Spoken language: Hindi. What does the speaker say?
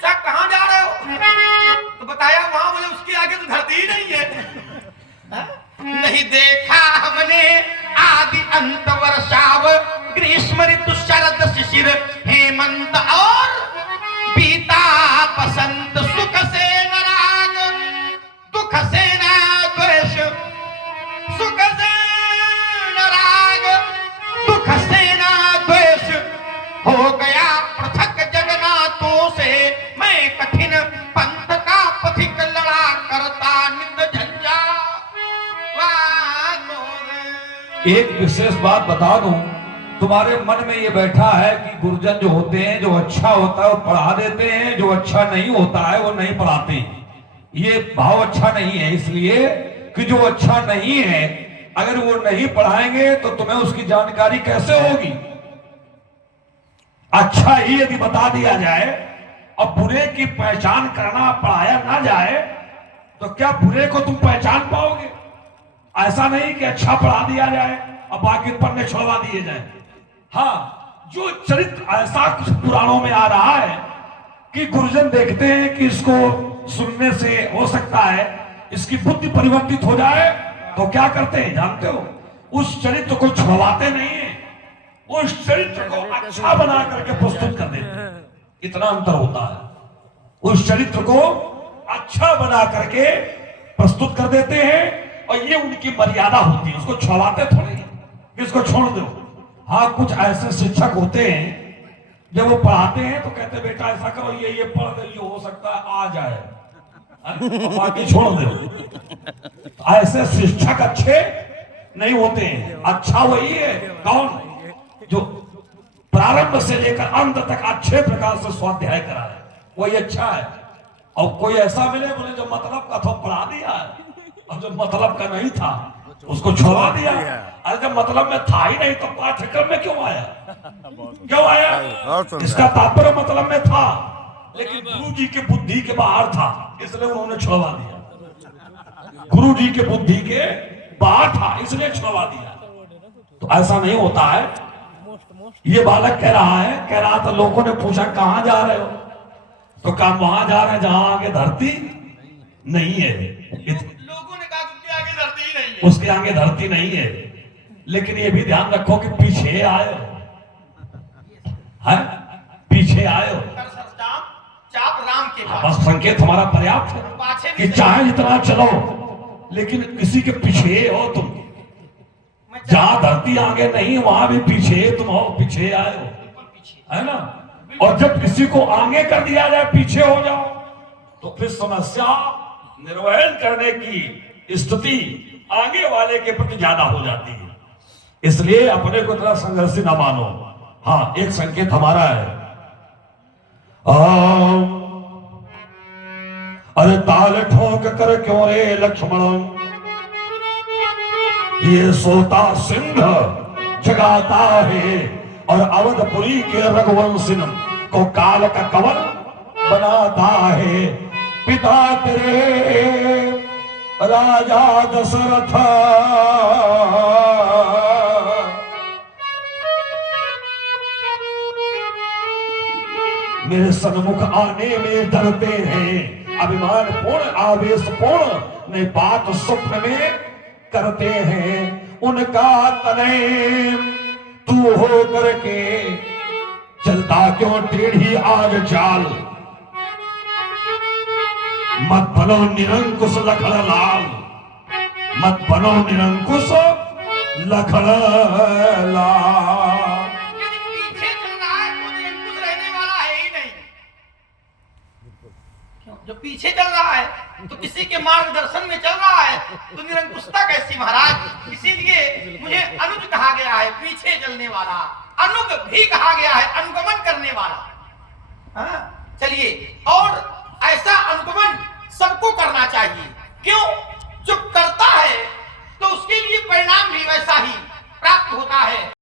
पूछा कहाँ जा रहे हो, तो बताया वहां। बोले उसके आगे तो धरती ही नहीं है। हा? नहीं देखा हमने आदि अंत वर्षाव, ग्रीष्म ऋतु शरद शिशिर हेमंत और बीता बसंत, सुख से नाराग दुख से न द्वेष, सुख से नाराग दुख से न द्वेष, हो गया पृथक जगन्नाथों से मैं कठिन पंथ का पथिक, लड़ा करता निंद झंझा। एक विशेष बात बता दूं, तुम्हारे मन में ये बैठा है कि गुरुजन जो होते हैं, जो अच्छा होता है वो पढ़ा देते हैं, जो अच्छा नहीं होता है वो नहीं पढ़ाते हैं। ये भाव अच्छा नहीं है, इसलिए कि जो अच्छा नहीं है अगर वो नहीं पढ़ाएंगे तो तुम्हें उसकी जानकारी कैसे होगी। अच्छा ही यदि बता दिया जाए और बुरे की पहचान करना पढ़ाया ना जाए तो क्या बुरे को तुम पहचान पाओगे। ऐसा नहीं कि अच्छा पढ़ा दिया जाए और बाकी पन्ने छोड़वा दिए जाए। हाँ, जो चरित्र ऐसा कुछ पुराणों में आ रहा है कि गुरुजन देखते हैं कि इसको सुनने से हो सकता है इसकी बुद्धि परिवर्तित हो जाए, तो क्या करते हैं जानते हो, उस चरित्र को छोड़वाते नहीं है, उस चरित्र को अच्छा बना करके प्रस्तुत कर देते हैं। इतना अंतर होता है। उस चरित्र को अच्छा बना करके प्रस्तुत कर देते हैं और ये उनकी मर्यादा होती है, उसको छोड़वाते थोड़ी कि इसको छोड़ दो। हाँ, कुछ ऐसे शिक्षक होते हैं जब वो पढ़ाते हैं तो कहते बेटा ऐसा करो, ये पढ़ दो, ये हो सकता है आ जाए, बाकी छोड़ दो। ऐसे शिक्षक अच्छे नहीं होते हैं। अच्छा वही है कौन, जो प्रारंभ से लेकर अंत तक अच्छे प्रकार से स्वाध्याय कराए, वही अच्छा है। और कोई ऐसा मिले बोले जो मतलब का था पढ़ा दिया है और जो मतलब का नहीं था उसको छोड़ा दिया। अरे जब मतलब में था ही नहीं तो पाठ्यक्रम में क्यों आया, क्यों आया? इसका तात्पर्य मतलब में था लेकिन गुरु जी के बुद्धि के बाहर था, इसलिए उन्होंने छोड़वा दिया। गुरु जी के बुद्धि के बाहर था इसलिए छोड़वा दिया। तो ऐसा नहीं होता है। ये बालक कह रहा था लोगों ने पूछा कहां जा रहे हो, तो कहा वहां जा रहे हैं जहां आगे धरती नहीं है। लोगों ने कहा उसके आगे धरती ही नहीं है, उसके आगे धरती नहीं है। लेकिन ये भी ध्यान रखो कि पीछे आए हो, है पीछे आए हो, चाप राम के पास। बस संकेत हमारा पर्याप्त है कि चाहे जितना चलो लेकिन किसी के पीछे हो तुम। जहां धरती आगे नहीं वहां भी पीछे तुम हो, पीछे आए हो, है ना। और जब किसी को आगे कर दिया जाए पीछे हो जाओ तो फिर समस्या निर्वहन करने की स्थिति आगे वाले के प्रति ज्यादा हो जाती है। इसलिए अपने को इतना संघर्षी ना मानो। हाँ, एक संकेत हमारा है, अरे ताल ठोक कर क्यों रे लक्ष्मण, ये सोता सिंह जगाता है और अवधपुरी के रघुवंशिन को काल का कवल बनाता है। पिता तेरे राजा दशरथ मेरे सन्मुख आने में डरते हैं, अभिमान पूर्ण आवेश पूर्ण ने बात स्वप्न में करते हैं। उनका तने तू हो करके चलता क्यों टेढ़ी आज चाल, मत बनो निरंकुश लखड़ लाल, मत बनो निरंकुश लखड़ लाल। पीछे चल रहा है तो निरंकुश रहने वाला है ही नहीं। जो पीछे चल रहा है तो किसी के मार्गदर्शन में चल रहा है तो निरंकुशता कैसी महाराज। इसीलिए मुझे अनुज कहा गया है, पीछे चलने वाला। अनुग भी कहा गया है, अनुगमन करने वाला। हाँ, चलिए, और ऐसा अनुगमन सबको करना चाहिए। क्यों? जो करता है तो उसके लिए परिणाम भी वैसा ही प्राप्त होता है।